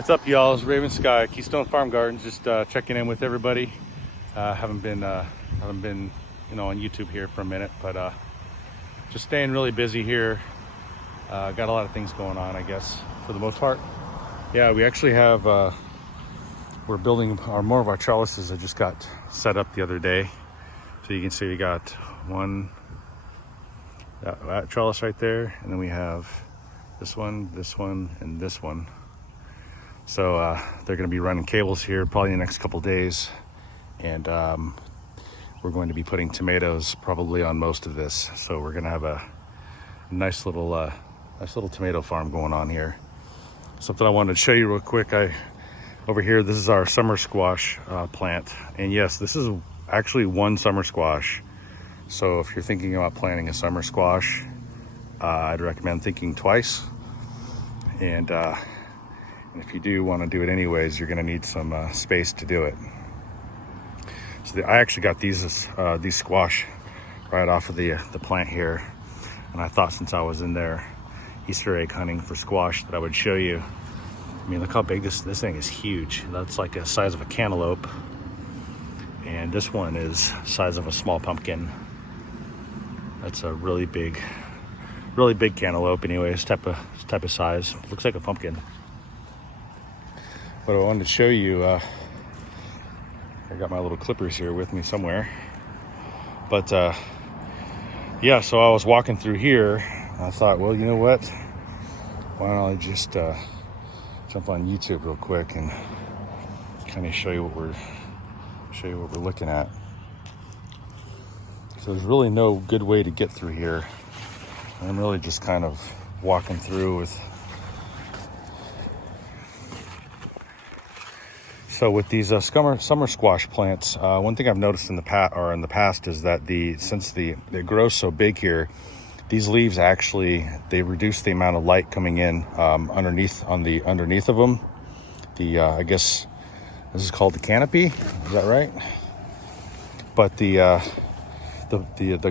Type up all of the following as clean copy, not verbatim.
What's up, y'all? It's RavenSky, Keystone Farm Gardens. Just checking in with everybody. Haven't been on YouTube here for a minute, but just staying really busy here. Got a lot of things going on, I guess, for the most part. Yeah, we actually have. We're building more of our trellises that just got set up the other day. So you can see we got one that trellis right there, and then we have this one, and this one. So they're going to be running cables here probably in the next couple days, and we're going to be putting tomatoes probably on most of this. So we're going to have a nice little tomato farm going on here. Something I wanted to show you real quick. Over here, this is our summer squash plant, and yes, this is actually one summer squash. So if you're thinking about planting a summer squash, I'd recommend thinking twice. And if you do want to do it anyways, you're going to need some space to do it. So I actually got these squash right off of the plant here, and I thought since I was in there Easter egg hunting for squash that I would show you. I mean, look how big this thing is. Huge. That's like the size of a cantaloupe, and this one is the size of a small pumpkin. That's a really big cantaloupe. Anyways, type of size. Looks like a pumpkin. But I wanted to show you, I got my little clippers here with me somewhere. But yeah, so I was walking through here. And I thought, well, you know what? Why don't I just jump on YouTube real quick and kind of show you what we're looking at. So there's really no good way to get through here. I'm really just kind of walking through with. So with these summer squash plants, one thing I've noticed in the past is that since they grow so big here, these leaves actually they reduce the amount of light coming in underneath of them. I guess this is called the canopy. Is that right? But the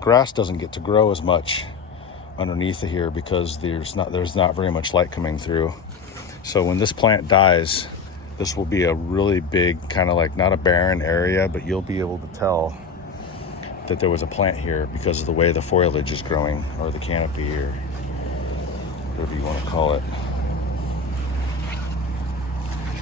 grass doesn't get to grow as much underneath of here because there's not very much light coming through. So when this plant dies, this will be a really big, kind of like not a barren area, but you'll be able to tell that there was a plant here because of the way the foliage is growing, or the canopy, or whatever you want to call it.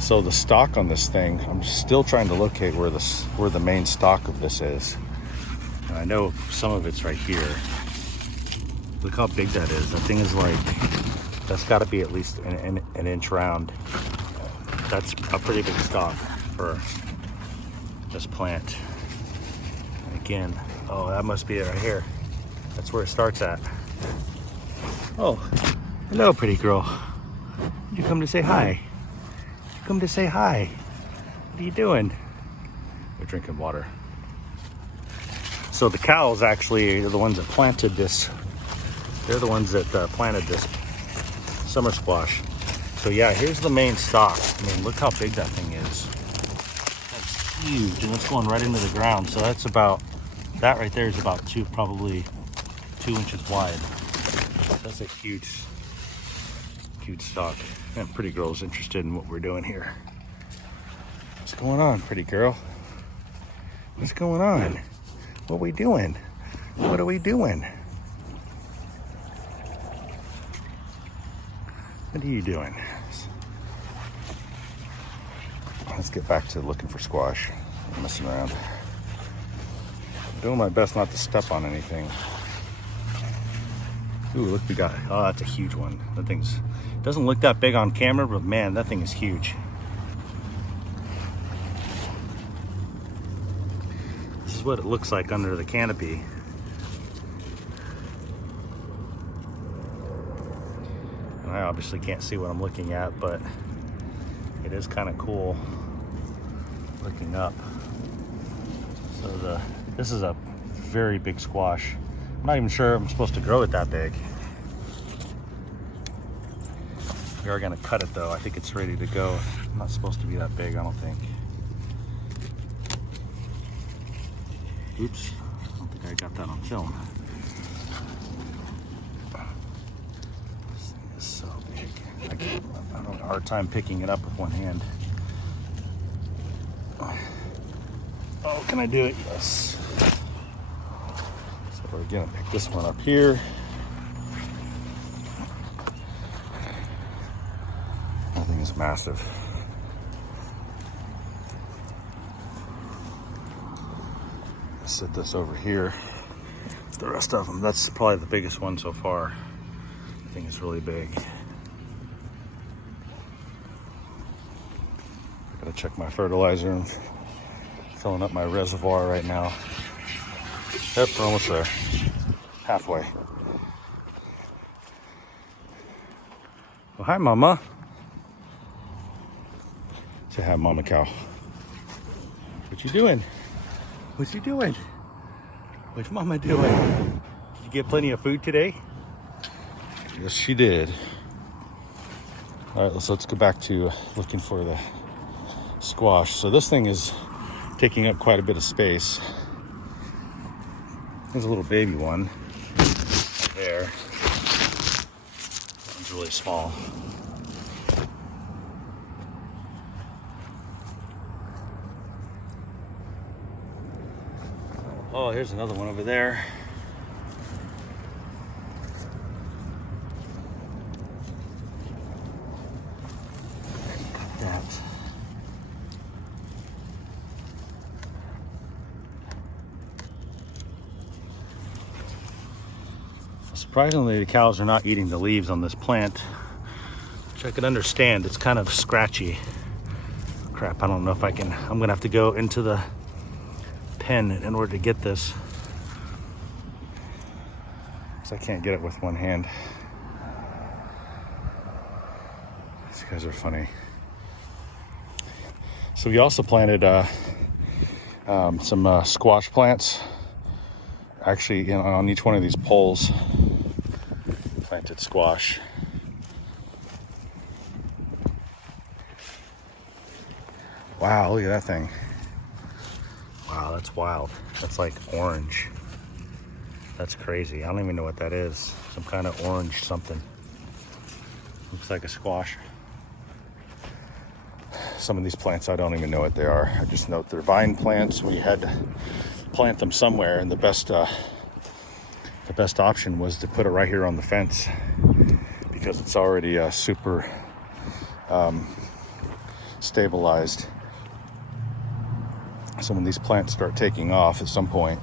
So the stalk on this thing, I'm still trying to locate where the main stalk of this is. And I know some of it's right here. Look how big that is. That thing is that's got to be at least an inch round. That's a pretty big stalk for this plant. And again, oh, that must be it right here. That's where it starts at. Oh, hello, pretty girl. Did you come to say hi? Did you come to say hi? What are you doing? We're drinking water. So the cows actually are the ones that planted this. They're the ones that planted this summer squash. So yeah, here's the main stalk. I mean, look how big that thing is. That's huge, and it's going right into the ground. So that right there is about probably 2 inches wide. That's a huge stalk. And pretty girl's interested in what we're doing here. What's going on, pretty girl? What's going on? What are we doing? What are we doing? What are you doing? Let's get back to looking for squash. I'm messing around. I'm doing my best not to step on anything. Ooh, look, we got, oh, that's a huge one. That doesn't look that big on camera, but man, that thing is huge. This is what it looks like under the canopy. I obviously can't see what I'm looking at, but it is kind of cool looking up. So this is a very big squash. I'm not even sure I'm supposed to grow it that big. We are gonna cut it though. I think it's ready to go. It's not supposed to be that big, I don't think. Oops, I don't think I got that on film. This thing is so big. I don't know. hard time picking it up with one hand. Oh, can I do it? Yes. So we're gonna pick this one up here. That thing is massive. Set this over here. The rest of them, that's probably the biggest one so far. I think it's really big. I gotta check my fertilizer. I'm filling up my reservoir right now. Yep, we're almost there. Halfway. Well, hi, Mama. Say hi, Mama Cow. What you doing? What you doing? What's Mama doing? Did you get plenty of food today? Yes, she did. All right, let's go back to looking for the squash. So this thing is taking up quite a bit of space. There's a little baby one right there. That one's really small. Oh, here's another one over there. Cut that. Surprisingly, the cows are not eating the leaves on this plant, which I can understand. It's kind of scratchy. Crap, I don't know if I can. I'm gonna have to go into the pen in order to get this, because I can't get it with one hand. These guys are funny. So we also planted some squash plants. Actually, on each one of these poles, planted squash. Wow, look at that thing. Wow, that's wild. That's like orange. That's crazy. I don't even know what that is. Some kind of orange something. Looks like a squash. Some of these plants, I don't even know what they are. I just know they're vine plants. We had to plant them somewhere, and the best option was to put it right here on the fence, because it's already super stabilized. So when these plants start taking off at some point,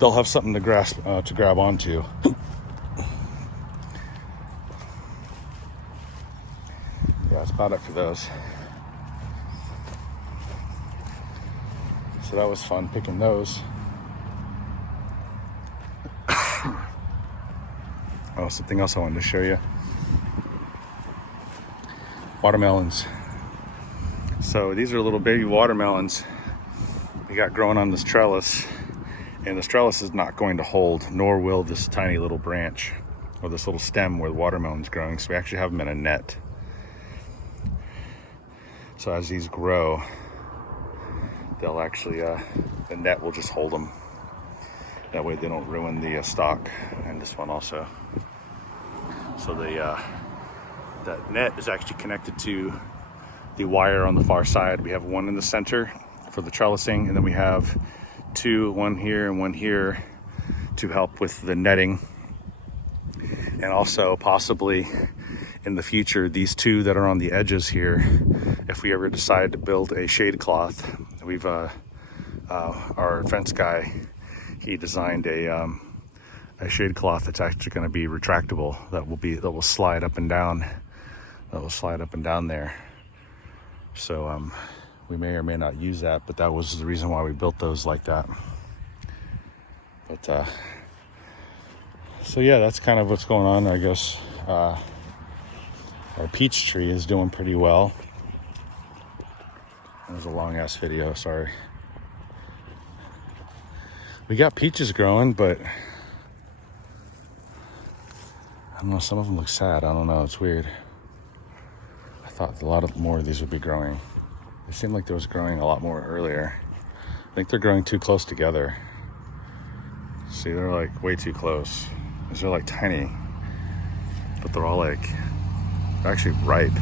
they'll have something to grab onto. Yeah, that's about it for those. So that was fun picking those. Oh, something else I wanted to show you. Watermelons. So these are little baby watermelons we got growing on this trellis, and this trellis is not going to hold, nor will this tiny little branch or this little stem where the watermelon's growing. So we actually have them in a net. So as these grow, they'll actually, the net will just hold them. That way they don't ruin the stalk, and this one also. So that net is actually connected to the wire on the far side. We have one in the center for the trellising, and then we have one here and one here to help with the netting. And also possibly in the future, these two that are on the edges here, if we ever decide to build a shade cloth, we've our fence guy, he designed a shade cloth that's actually going to be retractable, that will slide up and down, there. So we may or may not use that, but that was the reason why we built those like that. But so yeah, that's kind of what's going on. I guess our peach tree is doing pretty well. That was a long ass video, sorry. We got peaches growing, but I don't know, some of them look sad. I don't know, it's weird. I thought a lot more of these would be growing. It seemed like there was growing a lot more earlier. I think they're growing too close together. See, they're like way too close. These are like tiny, but they're all like actually ripe.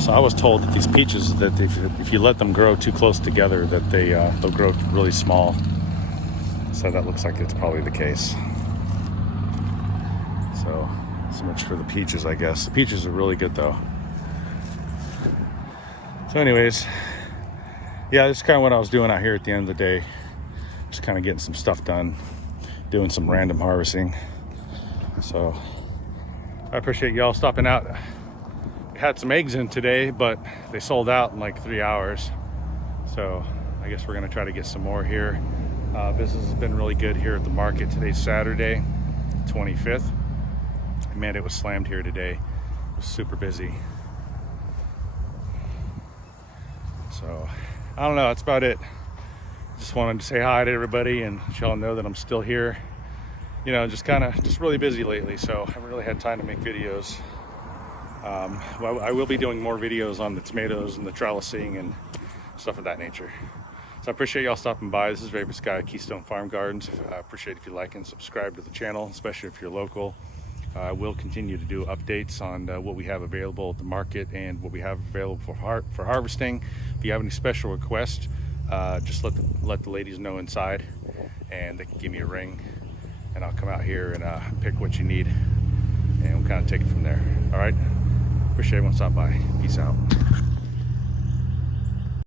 So I was told that these peaches, that if you let them grow too close together, that they'll grow really small. So that looks like it's probably the case. So much for the peaches, I guess. The peaches are really good though. So anyways, yeah, this is kind of what I was doing out here at the end of the day. Just kind of getting some stuff done, doing some random harvesting. So I appreciate y'all stopping out. We had some eggs in today, but they sold out in like 3 hours. So I guess we're gonna try to get some more here. Business has been really good here at the market. Today's Saturday, 25th. Man, it was slammed here today. It was super busy. So I don't know, that's about it. Just wanted to say hi to everybody and let y'all know that I'm still here. You know, just really busy lately, so I haven't really had time to make videos. Well, I will be doing more videos on the tomatoes and the trellising and stuff of that nature. So I appreciate y'all stopping by. This is RavenSky, Keystone Farm Gardens. I appreciate if you like and subscribe to the channel, especially if you're local. I will continue to do updates on what we have available at the market and what we have available for harvesting. If you have any special requests, just let the ladies know inside, and they can give me a ring, and I'll come out here and pick what you need, and we'll kind of take it from there. All right. Appreciate everyone stopping by. Peace out.